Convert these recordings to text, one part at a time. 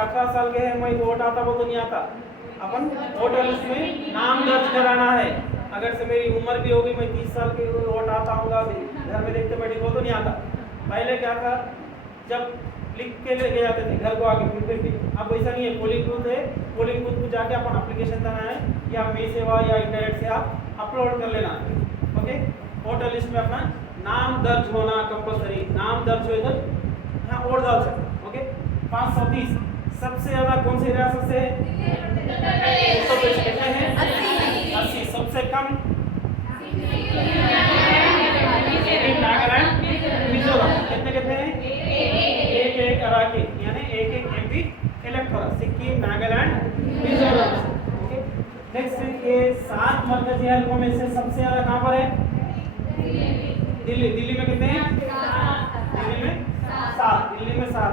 18 साल के हैं, मैं वोट आता वो तो नहीं आता। अपन वोटर लिस्ट में नाम दर्ज कराना है। अगर से मेरी उम्र भी होगी, मैं 30 साल के वोट आता हूँ, घर में देखते बैठे वो तो नहीं आता। पहले क्या था, जब लिख के लेके जाते थे घर को आके फिर भी, अब वैसा नहीं है। पोलिंग बूथ है, पोलिंग बूथ को जाके अपन एप्लीकेशन देना है या मी सेवा या इंटरनेट से आप अपलोड कर लेना है। ओके, वोटर लिस्ट में अपना नाम दर्ज होना कंपलसरी। नाम दर्ज हो तो यहाँ वोट डाल सकते। ओके, 530 सबसे ज्यादा कौन सी रियासत से कितने हैं? 80। सबसे कम नागालैंड, मिजोरम। कितने कितने हैं? एक अराकी यानी एक एमपी इलेक्ट हो रहा। सिक्किम, नागालैंड, मिजोरम। ओके, नेक्स्ट ये 7 मरकजी हलकों में से सबसे ज्यादा कहाँ पर है? दिल्ली। दिल्ली में कितने हैं? दिल्ली में 7। दिल्ली में 7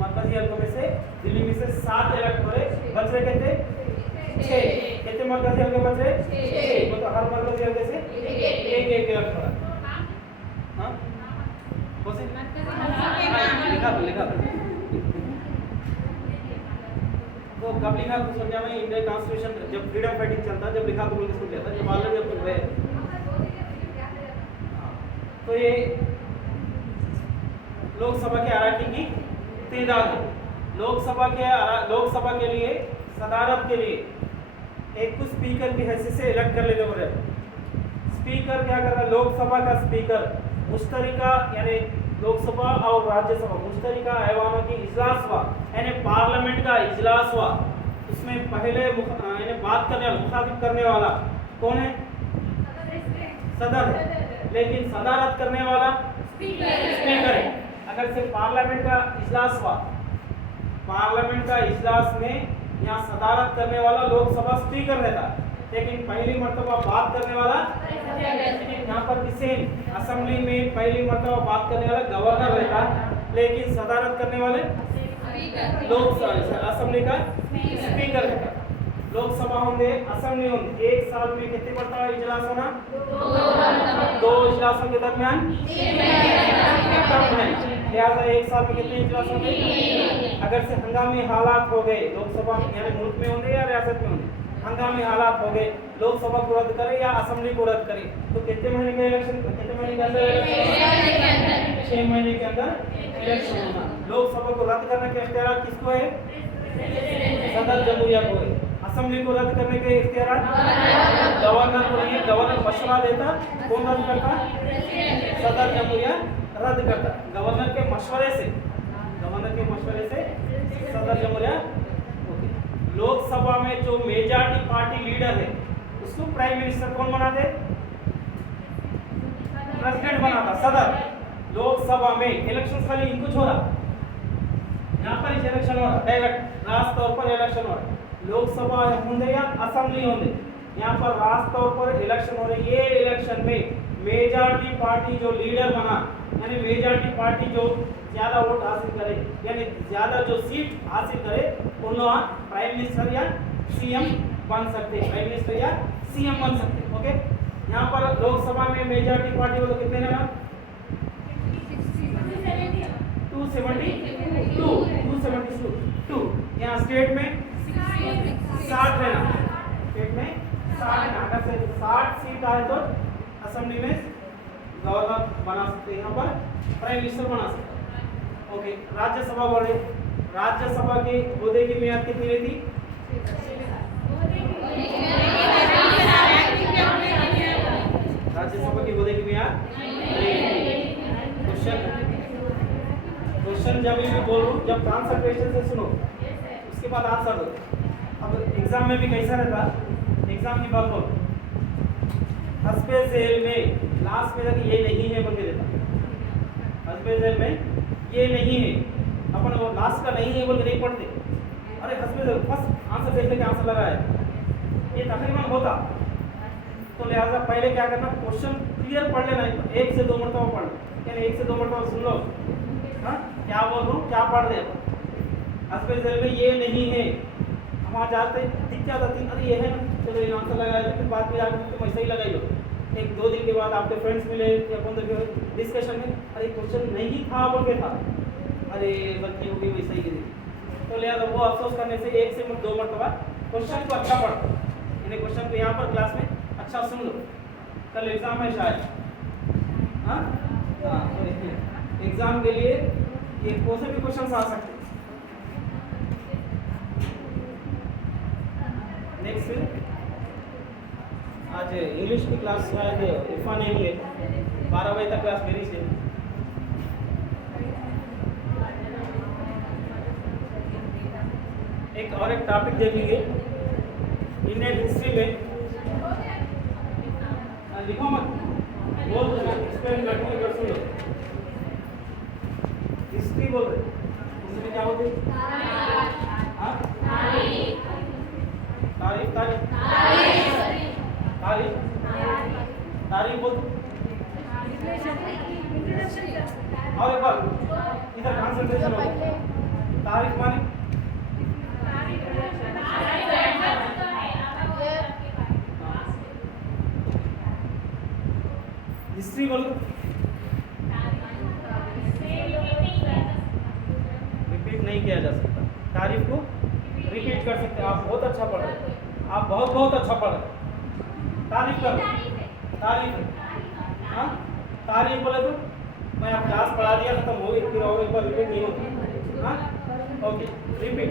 मरकजी हलकों में से दिल्ली में से 7 इलेक्ट हो रहे। बच रहे कितने? 6। कितने मरकजी हलके बच रहे? 6। मतलब हर मरकजी हलके से एक इलेक्ट हो रहा। हाँ, लिखा दो। तो कब लिखा तो समझा मैं, इंडियन कॉन्स्टिट्यूशन जब फ्रीडम फाइटिंग चलता, जब लिखा तो बोल के सुन लिया था, जब ऑलरेडी अब हुए। तो ये लोकसभा के आरक्षण की तादाद है। लोकसभा के लिए सदारत के लिए एक कुछ स्पीकर की हैसियत से इलेक्ट कर लेते हो। स्पीकर क्या कर रहा है? लोकसभा का स्पीकर मुश्तरिका यानी लोकसभा और राज्यसभा मुश्तरिका ऐवानों की इजलास हुआ, यानी पार्लियामेंट का इजलास हुआ। उसमें पहले यानी बात करने वाला, मुखातिब करने वाला कौन है? सदर है, लेकिन सदारत करने वाला स्पीकर है। अगर से पार्लियामेंट का इजलास हुआ, पार्लियामेंट का इजलास में यहाँ सदारत करने वाला लोकसभा स्पीकर रहता, लेकिन पहली मर्तबा बात करने वाला यहाँ पर किसी असेंबली में पहली मर्तबा बात करने वाला गवर्नर रहता, लेकिन सदारत करने वाले असेंबली का स्पीकर रहता। लोकसभा होंगे, असेंबली होंगे, एक साल में कितने मर्तबा इजलास होना? 2 इजलासों के दरमियान लिहाजा एक साल में कितने इजलास होंगे? अगर से हंगामी हालात हो गए लोकसभा में, यानी मुल्क में होंगे या रियासत में होंगे, हंगामी हालात हो गए, लोकसभा को रद्द करे या असेंबली को रद्द करे, तो कितने महीने के इलेक्शन, कितने महीने के अंदर? 6 महीने के अंदर इलेक्शन होना। लोकसभा को रद्द करने के इख्तियार किसको है? सदर जमहूरिया को है। असेंबली को रद्द करने के इख्तियार गवर्नर को नहीं है। गवर्नर मशवरा देता, कौन रद्द करता? सदर जमहूरिया रद्द करता। गवर्नर के मशवरे से सदर जमहूरिया। लोकसभा में जो मेजॉरिटी पार्टी लीडर है उसको प्राइम मिनिस्टर कौन बनाते? प्रेसिडेंट बनाता, सदर। लोकसभा में इलेक्शन खाली इनको छोड़ा, यहाँ पर इलेक्शन हो रहा डायरेक्ट राष्ट्र तौर पर इलेक्शन हो रहा। लोकसभा होंगे या असेंबली होंगे, यहाँ पर राष्ट्र तौर पर इलेक्शन हो रही। ये इलेक्शन में मेजॉरिटी पार्टी जो लीडर बना, यानी मेजॉरिटी पार्टी जो ज्यादा वोट हासिल करे, यानी ज्यादा जो सीट हासिल करे, उन्होंने प्राइम मिनिस्टर या सीएम बन सकते हैं। प्राइम मिनिस्टर या सीएम बन सकते हैं। ओके, यहाँ पर लोकसभा में मेजॉरिटी पार्टी को तो कितने लेना? 272। यहाँ स्टेट में 60 लेना, स्टेट में 60 लेना। अगर से 60 सीट आए तो असेंबली में गवर्नर बना सकते हैं, यहाँ पर प्राइम मिनिस्टर बना सकते हैं। ओके, राज्यसभा बोले, राज्यसभा के ओहदे की मियाद कितनी रहती? राज्यसभा की ओहदे की मियाद। क्वेश्चन जब भी बोलूं, जब आंसर क्वेश्चन से सुनो, उसके बाद आंसर दो। अब एग्जाम में भी कैसा रहता? एग्जाम की बात बोलो, हस्बे झेल में लास्ट में तक ये नहीं है बोल के देता। हस्बे झेल में ये नहीं है, अपन वो लास्ट का नहीं है बोल के नहीं पढ़ते। अरे हस्बे झेल फर्स्ट आंसर देखने के आंसर लगा है, ये तकरीबन होता। तो लिहाजा पहले क्या करना, क्वेश्चन क्लियर पढ़ लेना, 1 से 2 मरतबा पढ़ लो, यानी 1 से 2 मरतबा सुन लो। हाँ, क्या बोल रहा हूँ, क्या पढ़ रहे हो? हस्बे झेल में ये नहीं है, वहाँ जाते दिख जाता थी, अरे ये है ना, चलो ये आंसर लगाया, फिर बाद में जाकर तुम ऐसा ही लगाई लो। 1-2 दिन के बाद आपके फ्रेंड्स मिले या कौन डिस्कशन में, अरे क्वेश्चन नहीं था बोल के था, अरे गलती होगी वैसा ही। तो तो लिहाजा वो अफसोस करने से 1 से 2 मरतबा क्वेश्चन को अच्छा पढ़ो, यानी क्वेश्चन को यहाँ पर क्लास में अच्छा सुन लो, कल एग्जाम है शायद। हाँ एग्जाम के लिए ये कौन से भी क्वेश्चन आ सकते हैं। नेक्स्ट आज इंग्लिश की क्लास शायद इरफान नहीं है, 12 बजे तक क्लास मेरी से। एक और एक टॉपिक देख लीजिए इंडियन हिस्ट्री में, लिखो मत, बोल दो, एक्सप्लेन करके कर सुनो। हिस्ट्री बोल रहे, उसमें क्या होते हैं? तारीख तारीख तारीख तारीख बोल। और एक बार इधर कंसंट्रेशन हो, तारीख माने हिस्ट्री बोलो, रिपीट नहीं किया जा सकता, तारीख को रिपीट कर सकते हैं। आप बहुत अच्छा पढ़ रहे हैं, आप बहुत अच्छा पढ़ रहे हैं। तारीफ करो, तारीफ, हाँ तारीफ बोले तो मैं आप क्लास पढ़ा दिया खत्म हो गई, फिर और एक बार रिपीट नहीं होती। हाँ ओके रिपीट।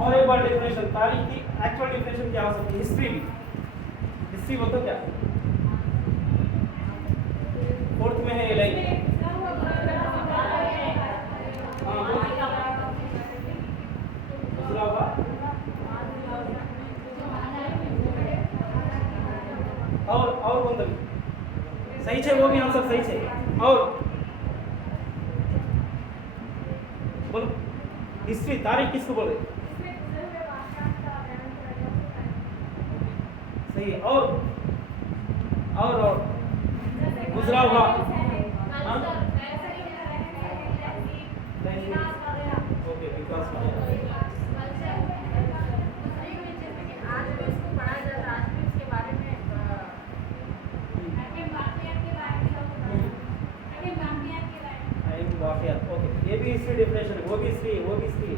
और एक बार डेफिनेशन, तारीख की एक्चुअल डेफिनेशन क्या हो सकती है? हिस्ट्री भी, हिस्ट्री बोलते क्या? फोर्थ में है ये लाइन, दूसरा होगा और कौन तक सही है? वो भी आंसर सही है। और बोलो हिस्ट्री, तारीख किसको बोले? सही है। और गुजरा हुआ, ओके विकास वाक़ियात, ओके ये भी हिस्ट्री डेफिनेशन है, वो भी हिस्ट्री है, वो भी हिस्ट्री है।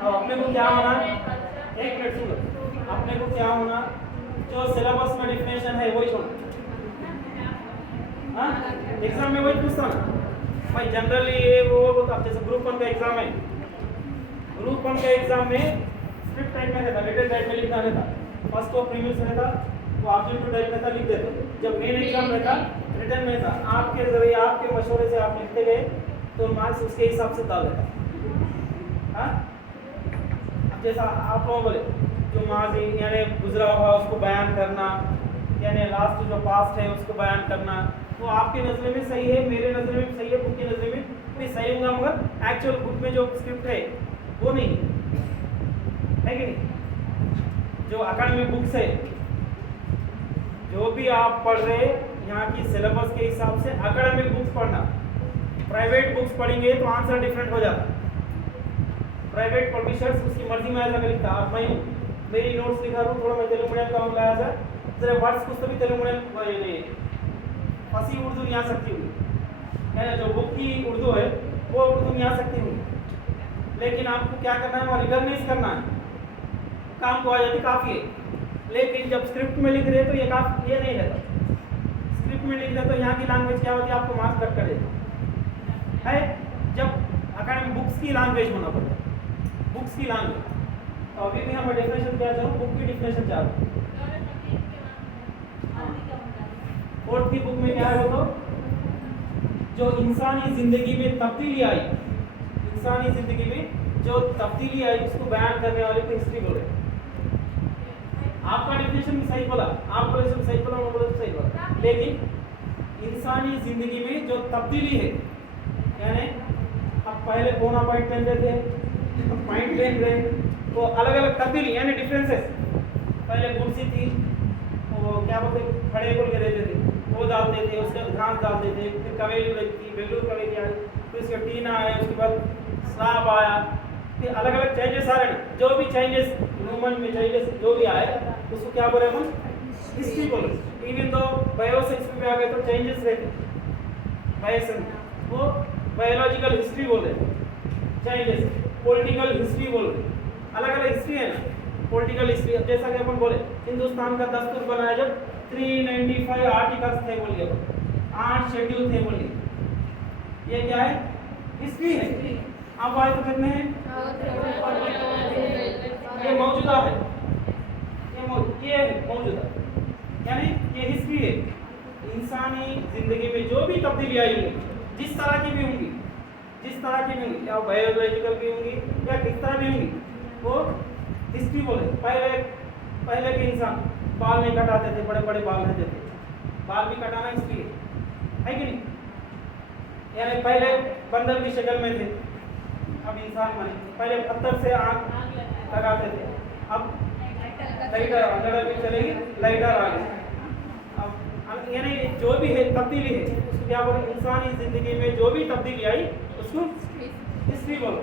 अब अपने को क्या होना, एक मिनट सुनो, अपने को क्या होना, जो सिलेबस में डेफिनेशन है वही छोड़ना। हाँ एग्जाम में वही पूछता ना भाई, जनरली ये वो अब जैसे ग्रुप 1 का एग्जाम है, ग्रुप 1 का एग्जाम में स्क्रिप्ट टाइप में रहता, रिटन टाइप में लिखना रहता, फर्स्ट तो प्रीवियस रहता, वो ऑब्जेक्टिव टाइप रहता, लिख देते। जब मेन एग्जाम रहता रिटन में था, आपके जरिए आपके मशवरे से आप लिखते गए तो मार्क्स उसके हिसाब से डाल देता। हाँ अब जैसा आप लोग बोले जो माजी यानी गुजरा हुआ उसको बयान करना, यानी लास्ट जो पास्ट है उसको बयान करना, तो आपके नज़र में सही है, मेरे नज़र में सही है, बुक की नज़र में भी सही होगा, मगर एक्चुअल बुक में जो स्क्रिप्ट है वो नहीं है कि नहीं। जो अकेडमिक बुक्स है, जो भी आप पढ़ रहे यहाँ की सिलेबस के हिसाब से एकेडमिक बुक्स पढ़ना, प्राइवेट बुक्स पढ़ेंगे तो आंसर डिफरेंट हो जाता। प्राइवेट पब्लिशर्स उसकी मर्जी में ऐसा लिखता, अब मैं मेरी नोट्स लिखा रहा हूँ, थोड़ा मैं तेलुगु मीडियम का लाया था, जरा वर्ड्स कुछ तो भी तेलुगु मीडियम फंसी उर्दू नहीं आ सकती हुई है ना, जो बुक की उर्दू है वो उर्दू नहीं आ सकती हुई, लेकिन आपको क्या करना है, वहाँ रिकॉग्नाइज करना है, काम को आ जाती काफ़ी है। लेकिन जब स्क्रिप्ट में लिख रहे तो ये नहीं रहता, स्क्रिप्ट में लिख रहे तो यहाँ की लैंग्वेज क्या होती है, आपको मार्क्स कट कर देती है। जब अकेडमिक बुक्स की लैंग्वेज होना पड़ता है, बुक्स की लैंग्वेज। तो अभी भी हम डेफिनेशन क्या चाहूँ, बुक की डेफिनेशन चाहूँ। फोर्थ की बुक में क्या है तो जो इंसानी ज़िंदगी में तब्दीली आई, इंसानी ज़िंदगी में जो तब्दीली आई उसको बयान करने वाले को हिस्ट्री बोले। आपका डेफिनेशन भी सही बोला, आप बोले सब सही बोला, मैं बोले सही बोला, लेकिन इंसानी ज़िंदगी में जो तब्दीली है, यानी अब पहले बोना पॉइंट पहनते थे, अब पॉइंट पहन रहे, तो अलग अलग तब्दीली यानी डिफरेंसेस। पहले कुर्सी थी, वो क्या बोलते खड़े बोल के रहते थे, वो डालते थे, उसके बाद घास डालते थे, फिर कवेली लगती, बेलूर कवेली आई, फिर उसका टीना आया, उसके बाद स्लैब आया, फिर अलग अलग चेंजेस आ रहे हैं। जो भी चेंजेस ह्यूमन में चेंजेस जो भी आए उसको क्या बोले हम, हिस्ट्री बोले। इवन दो बायोसेंस में आ गए तो चेंजेस रहते, बायोसेंस वो बायोलॉजिकल हिस्ट्री बोले। चेंजेस, पॉलिटिकल हिस्ट्री बोल रहे, अलग अलग हिस्ट्री है ना, पॉलिटिकल हिस्ट्री। जैसा कि अपन बोले हिंदुस्तान का दस्तूर बनाया जब 395 आर्टिकल्स थे बोलिए, 8 शेड्यूल थे बोलिए, ये क्या है? हिस्ट्री है। अब आए तो कितने हैं? ये मौजूदा है, ये मौजूदा, यानी ये हिस्ट्री है। इंसानी जिंदगी में जो भी तब्दीली आई होंगी, जिस तरह की भी होंगी, या बायोलॉजिकल भी होंगी या किस तरह भी होंगी, वो हिस्ट्री बोले। पहले के इंसान बाल नहीं कटाते थे, बड़े बड़े बाल रहते थे, बाल भी कटाना हिस्ट्री है कि नहीं? यानी पहले बंदर की शक्ल में थे, अब इंसान बने। पहले पत्थर से आग लगाते थे, अब लाइटर अंदर भी चलेगी, लाइटर आ गई। अब यानी जो भी है तब्दीली है, उसको क्या बोलो? इंसानी जिंदगी में जो भी तब्दीली आई उसको हिस्ट्री बोलो।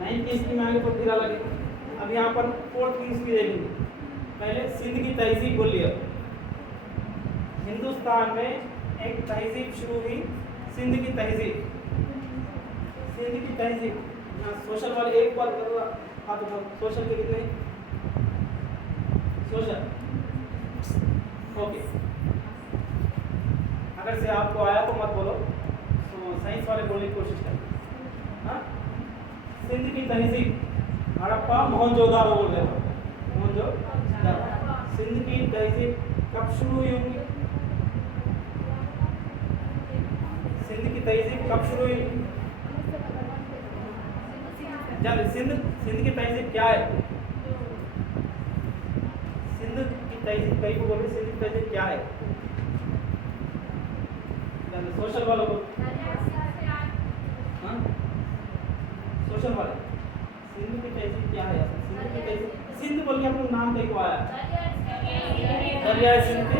9th की हिस्ट्री में आगे तो फिर अलग है। अब यहाँ पर 4th की हिस्ट्री देखेंगे। पहले सिंध की तहजीब बोलिए। हिंदुस्तान में एक तहजीब शुरू हुई, सिंध की तहजीब। यहाँ सोशल वाले एक बार करो हाथ उठाओ। सोशल के कितने? Social okay. अगर से आपको आया तो मत बोलो, तो साइंस वाले बोलने की कोशिश करें। हाँ, सिंध की तहजीब हड़प्पा मोहनजोदारो बोल रहे हो, मोहनजोदारो। सिंध की तहजीब कब शुरू हुई होंगी? सिंध की तहजीब कब शुरू हुई? जब सिंध की तहजीब क्या है? सिंध की तहजीब कई को बोल रहे, सिंध की तहजीब क्या है? सोशल वालों को, हाँ सोशल वाले, सिंध की तहजीब क्या है? सिंध की तहजीब, सिंध बोल के अपना नाम कहीं को आया? दरिया सिंध के,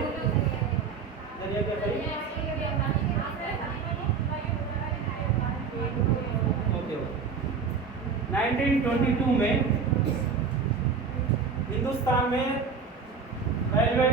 दरिया क्या कहीं? ओके। 1922 में हिंदुस्तान में रेलवे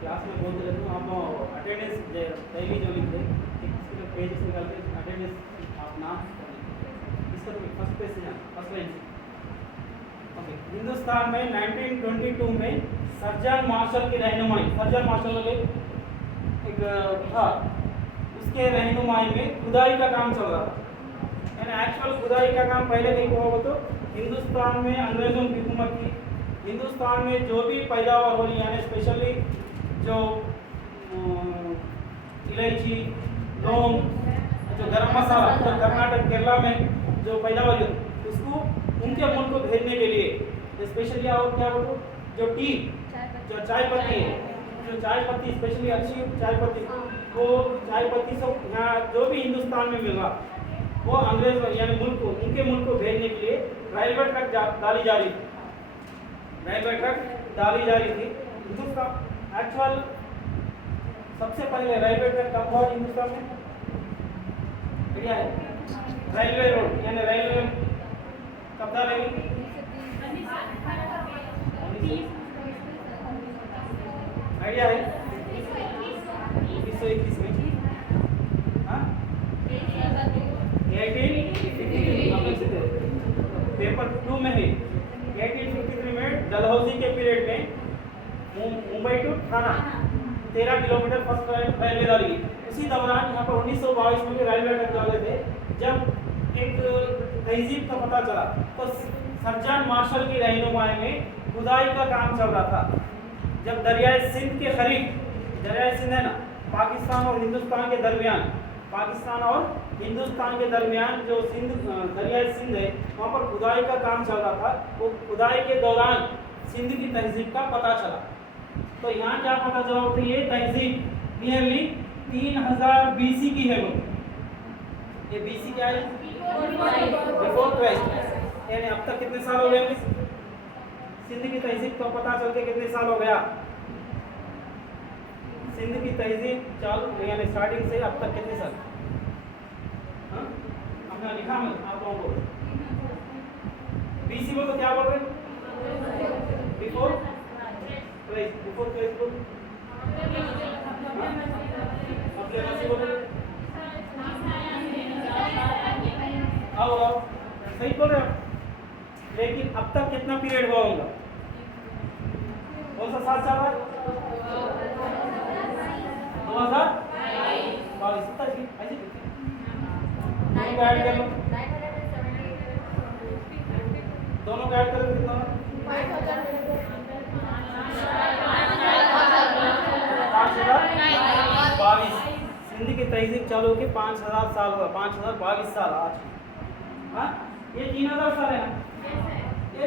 क्लास में बोलते रहते हूँ, आप अटेंडेंस डेली जो लिखते हैं, पेज निकाल के अटेंडेंस आप नाम इसका तो फर्स्ट पेज से फर्स्ट लाइन से। ओके। हिंदुस्तान में 1922 में सर्जन मार्शल की रहनुमाई, सर्जन मार्शल एक था, उसके रहनुमाई में खुदाई का काम चल रहा था। यानी एक्चुअल खुदाई का काम पहले नहीं हुआ हो तो हिंदुस्तान में अंग्रेजों की हुकूमत थी। हिंदुस्तान में जो भी पैदावार हो रही, यानी स्पेशली जो इलायची, लौंग, जो गरम मसाला, जो कर्नाटक केरला में जो पैदावार हो, उसको उनके मुल्क को भेजने के लिए स्पेशली और क्या बोलो, जो टी, जो चाय पत्ती है, जो चाय पत्ती स्पेशली अच्छी चाय पत्ती, वो चाय पत्ती सब यहाँ जो भी हिंदुस्तान में मिल रहा, वो अंग्रेज यानी मुल्क को, उनके मुल्क को भेजने के लिए रेलवे ट्रक डाली जा रही थी। रेलवे ट्रक डाली जा रही थी हिंदुस्तान। एक्चुअल सबसे पहले रेलवे ट्रैक कब हुआ हिंदुस्तान में? क्या है? रेलवे रोड यानी रेलवे कब डालेगी? आइडिया है? 1921 में। हाँ, 1853 पेपर 2 में है। 1853 में डलहौजी के पीरियड में मुंबई टू थाना 13 किलोमीटर फर्स्ट रेलवे डाली। उसी दौरान यहाँ पर 1922 में भी रेलवे ट्रैक डाले थे। जब एक तहजीब का पता चला तो सर्जन मार्शल की रहनुमाई में खुदाई का काम चल रहा था। जब दरियाए सिंध के करीब, दरियाए सिंध है ना, पाकिस्तान और हिंदुस्तान के दरमियान, पाकिस्तान और हिंदुस्तान के दरमियान जो सिंध दरियाए सिंध है, वहाँ पर खुदाई का काम चल रहा था। वो खुदाई के दौरान सिंध की तहजीब का पता चला। तो यहाँ क्या पता चला तो ये तहजीब नियरली 3000 BC की है। वो ये BC क्या है? Before Christ. यानी अब तक कितने साल हो गए? सिंध की तहजीब को पता चल के कितने साल हो गया? सिंध की तहजीब चालू यानी स्टार्टिंग से अब तक कितने साल? हाँ हमने लिखा मैं आप लोगों को BC बोलो क्या बोल रहे? Before Christ. बिफोर क्राइस्ट बोलो और सही बोल रहे हो। लेकिन अब तक कितना पीरियड हुआ होगा? कौन सा साल चल रहा है? 2022 ऐसे दोनों को ऐड कर लो। दोनों को ऐड करो कितना? 5022। सिंध की तहजीब चालू के 5000 साल हुआ। 5022 साल आज। हाँ ये 3000 साल है ना? ये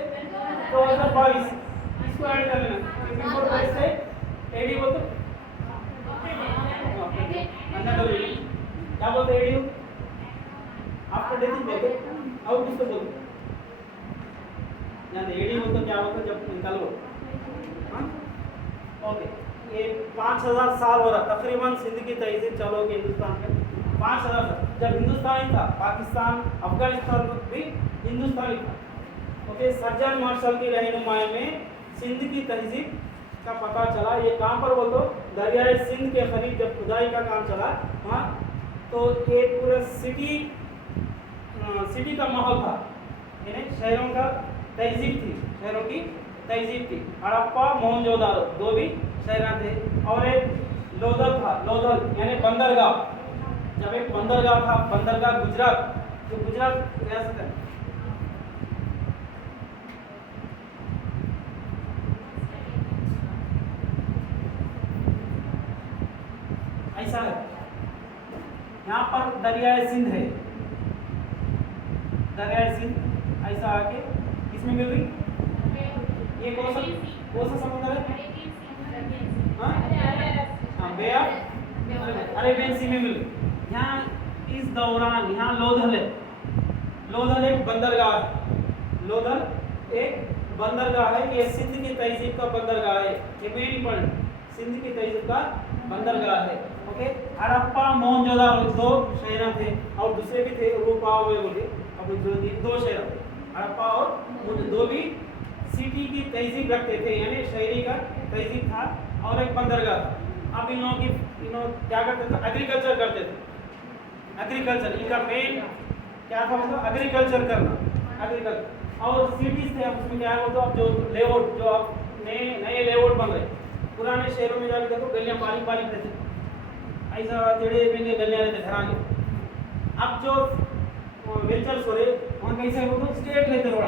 2022 इसको ऐड कर लेना। बिफोर क्राइस्ट से एडी बोलते क्या बोलते? एडी आफ्टर डेथ बोलते और किसको बोलते? यानी एडी बोलते क्या बोलते जब निकालो। हाँ ओके ये 5000 साल हो रहा तकरीबन सिंध की तहजीब चालू होगी हिंदुस्तान में। 5000 साल जब हिंदुस्तान था पाकिस्तान अफगानिस्तान भी हिंदुस्तानी था। ओके सर्जन मार्शल की रहनुमाई में सिंध की तहजीब का पता चला। ये कहाँ पर बोल दो? दरियाए सिंध के करीब जब खुदाई का काम चला वहाँ तो ये पूरा सिटी का माहौल था यानी शहरों का तहजीब थी। शहरों की तहजीब थी। हड़प्पा मोहनजोदारो दो भी शहर थे और एक लोथल था। लोथल यानी बंदरगाह। जब एक बंदरगाह था बंदरगाह गुजरात जो गुजरात रियासत है। ऐसा है यहाँ पर दरियाए सिंध है। दरियाए सिंध ऐसा आके किसमें मिल रही? ये कौन सा समुद्र है? हाँ बे ऑफ अरेबियन सी में मिल रही। यहाँ इस दौरान यहाँ लोथल है। लोथल एक बंदरगाह है। लोथल एक बंदरगाह है। ये सिंध की तहजीब का बंदरगाह है। ये मेन इंपॉर्टेंट सिंध की तहजीब का बंदरगाह है। ओके हड़प्पा मोहनजोदारो दो शहर थे और दूसरे भी थे रूपा बोले। अब दो शहर थे हड़प्पा और दो भी सिटी की तहजीब रखते थे यानी शहरी का तहजीब था और एक बंदरगाह था। अब इन लोग क्या करते थे? एग्रीकल्चर करते थे। एग्रीकल्चर इनका मेन क्या था? मतलब एग्रीकल्चर करना। एग्रीकल्चर और सिटीज थे। अब उसमें क्या है? अब जो लेआउट जो अब नए लेआउट बन रहे पुराने शहरों में जाकर देखो गलियां बारीक बारीक रहती ऐसा टेढ़े मेढ़े गलियां रहते घर आगे। अब जो वेंचर्स हो रहे वहाँ कैसे हो तो स्टेट रहते रोड़ा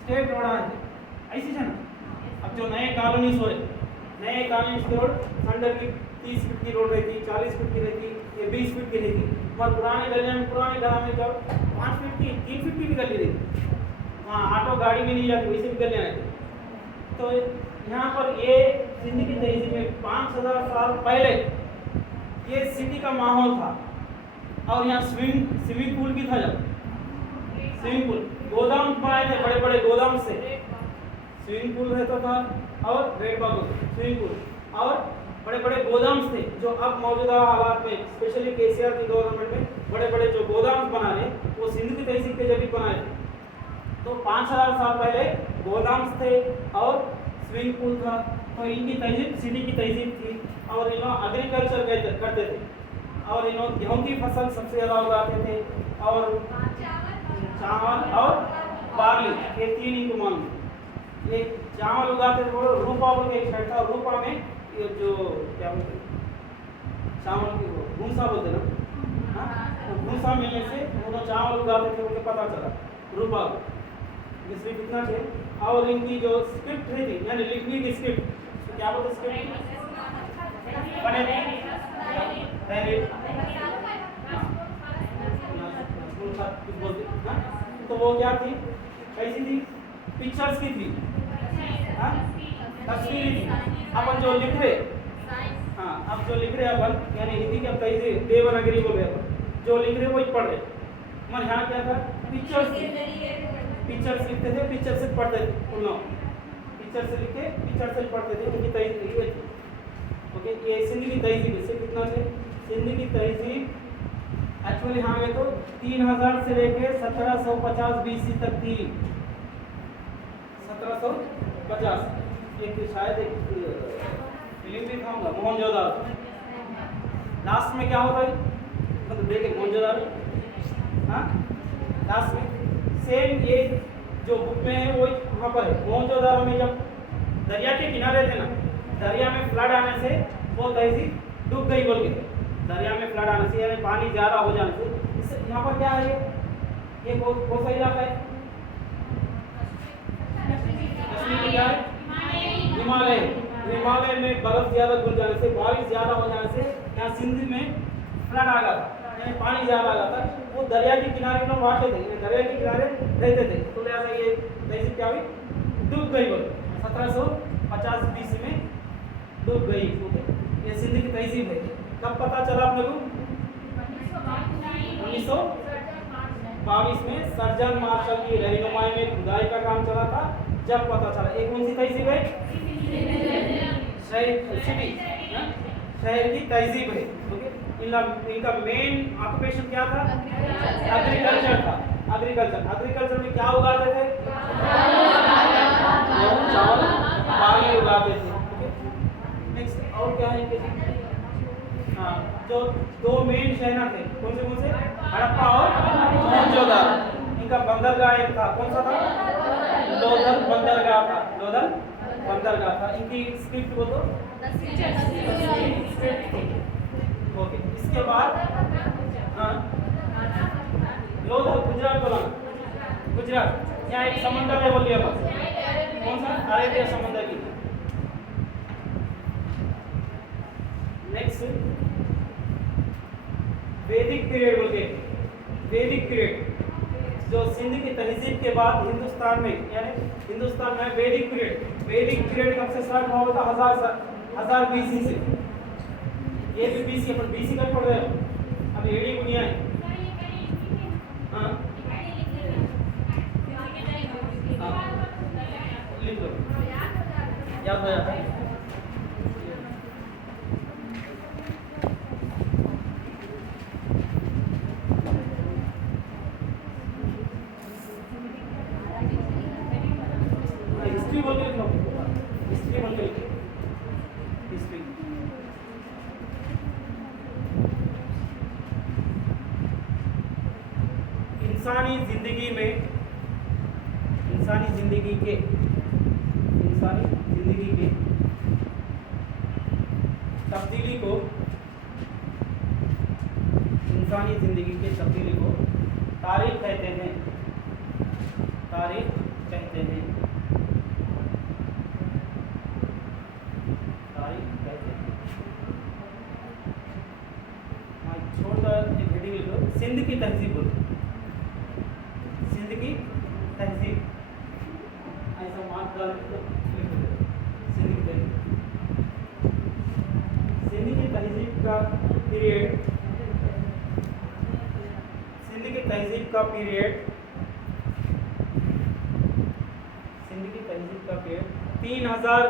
स्टेट रोड़ा रहते ऐसी है ना। अब जो नए कॉलोनीज हो रहे नए कॉलोनीज के रोड अंडर की 30 फीट की रोड रहती 40 फीट की रहती या 20 फीट की रहती। और पुराने गलियां में पुराने घर में जब 5 फीट की 3 फीट की भी गली रहती वहाँ ऑटो गाड़ी भी नहीं जाती वैसे भी गलियां रहती। तो यहाँ पर ये सिंध की तहजीब में 5000 साल पहले ये सिटी का माहौल था और यहाँ स्विमिंग पूल भी था। जब स्विमिंग पूल गोदाम बनाए थे बड़े बड़े गोदाम से स्विमिंग पूल रहता था और रेड बाबू स्विमिंग पूल और बड़े बड़े गोदाम्स थे जो अब मौजूदा हालात में स्पेशली केसीआर की गवर्नमेंट में बड़े बड़े जो गोदाम्स बना रहे वो सिंध की तहजीब के जरिए बनाए थे। तो 5000 साल पहले गोदाम्स थे और स्विमिंग पूल था। तो इनकी तहजीब सिटी की तहजीब थी और इन लोग एग्रीकल्चर करते थे और इन लोग गेहूँ की फसल सबसे ज़्यादा उगाते थे और चावल और बार्ली ये तीन ही मान लो। ये चावल उगाते थे। वो रूपा बोल के एक शहर था। रूपा में ये जो क्या बोलते चावल की वो भूसा बोलते ना। हाँ भूसा मिलने से वो तो चावल उगाते थे उनको पता चला रूपा को इसलिए कितना थे। और इनकी जो स्क्रिप्ट थी यानी लिखने की स्क्रिप्ट तो क्या बोलते स्क्रिप्ट बने थे तो वो क्या थी कैसी थी? पिक्चर्स की थी। हाँ तस्वीर थी। अपन जो लिख रहे हाँ अब जो लिख रहे अपन यानी हिंदी की अब तहजीब देवनागरी बोल रहे अपन जो लिख रहे वही पढ़ रहे। मन यहाँ क्या था, पिक्चर्स लिखते थे, पिक्चर से पढ़ते थे उन लोग, पिक्चर से लिख के पिक्चर से पढ़ते थे। उनकी तहजीब ये थी। ओके, ये सिंध की तहजीब इससे कितना थे, सिंध की तहजीब एक्चुअली हाँ गए तो 3000 से लेके 1750 BC तक थी। 1750 एक शायद एक फिल्म भी था मोहनजोदारो। लास्ट में क्या होता है, मतलब देखे मोहनजोदारो, हाँ लास्ट में सेम ये जो बुक में है वो वहाँ पर है। मोहनजोदारो में जब दरिया के किनारे थे ना, दरिया में फ्लड आने से वो तहजीब डूब गई बोल के, दरिया में फ्लड आने से यानी पानी ज़्यादा हो जाने से। इससे यहाँ पर क्या है, ये कौन सा इलाका है, कश्मीर क्या है, हिमालय। हिमालय में बर्फ ज़्यादा घुल जाने से, बारिश ज़्यादा हो जाने से यहाँ सिंध में फ्लड आ गया था, यानी पानी ज़्यादा आ गया था। वो दरिया के किनारे लोग रहते थे, दरिया के किनारे रहते थे, तो लिहाजा ये तहजीब क्या हुई, डूब गई बोल 1750 BC में डूब गई। ये सिंध की तहजीब है। कब पता चला आप लोगों को, 1922 में सर्जन मार्शल की रहनुमाई में खुदाई का काम चला था, जब पता चला। एक कौन सी तहजीब है, शहर की तहजीब है। ओके, इनका मेन ऑक्यूपेशन क्या था, एग्रीकल्चर था। एग्रीकल्चर में क्या उगाते थे, चावल बाली उगाते थे। ओके, नेक्स्ट और क्या है इनके, हाँ जो दो मेन शहर थे कौन से, हड़प्पा और मोहनजोदारो। इनका बंदरगाह एक था, कौन सा था, लोथल बंदरगाह था, लोथल बंदरगाह था। इनकी स्क्रिप्ट वो तो ओके। इसके बाद हाँ लोथल गुजरात बोला, गुजरात यहाँ एक समंदर है बोलिए बस, कौन सा, अरेबिया समंदर की। नेक्स्ट वैदिक पीरियड बोलते हैं, वैदिक पीरियड जो सिंध की तहजीब के बाद हिंदुस्तान में, यानी हिंदुस्तान में वैदिक पीरियड कब से स्टार्ट हुआ था, 1000 BC से। ये भी BC, अपन BC का पढ़ रहे हो, अब एडी दुनिया है। हाँ लिख लो, याद हो जाता है। हिस्ट्री बोल के लिखो, हिस्ट्री बोल के लिखो, हिस्ट्री। इंसानी जिंदगी के तब्दीली को, इंसानी जिंदगी के तब्दीली को तारीख कहते हैं, तारीख कहते हैं, तारीख कहते हैं। छोटा एक हेडिंग लिखो, सिंध की तहजीब बोलो, सिंध की तहजीब, ऐसा मार्क डाल के लिख दो, सिंध की तहजीब। सिंध की तहजीब का पीरियड, सिंध की तहजीब का पीरियड 3000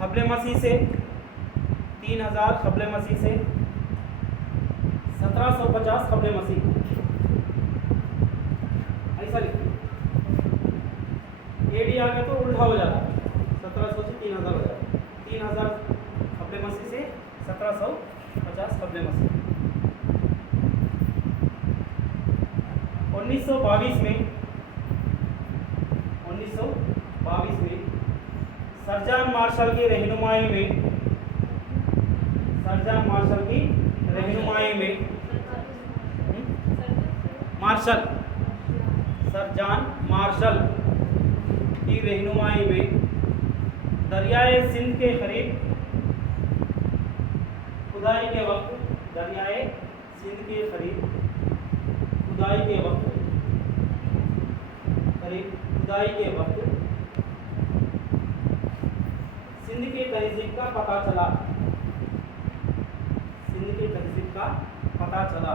क़ब्ल मसीह से 1750 क़ब्ल मसीह, ऐसा लिखिए। एडी आ गया तो उल्टा हो जाता, 1700 से 3000 हो जाता, 3000 क़ब्ल मसीह से 1750 क़ब्ल मसीह। 1922 में सर्जन मार्शल की रहनुमाई में सर्जन मार्शल की रहनुमाई में दरियाए सिंध के करीब खुदाई के वक्त सिंध के तहजीब का पता चला।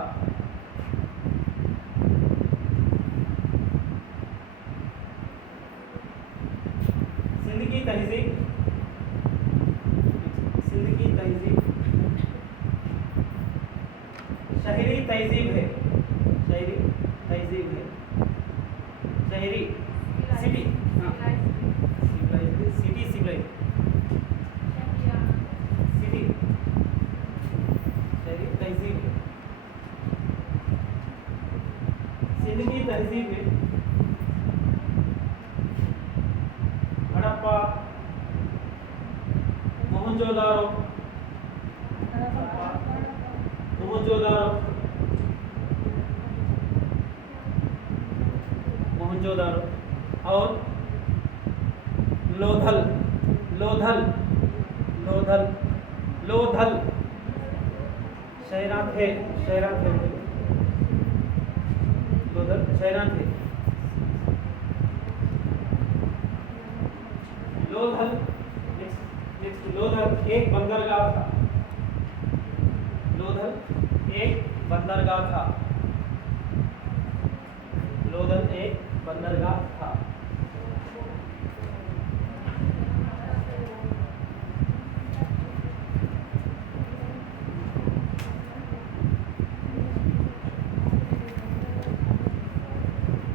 सिंध की तहजीब में हड़प्पा, मोहनजोदारो, मोहनजोदारो और लोथल लोथल लोथल लोथल शहरां थे लोथल शहरां थे। लोथल नेक्स्ट लोथल एक बंदरगाह था। लोथल एक बंदरगाह था। लोथल एक बंदरगाह था।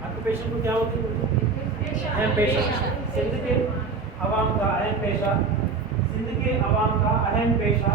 ऑक्यूपेशन को क्या होती है? अहम पेशा। सिंध के अवाम का अहम पेशा, सिंध के अवाम का अहम पेशा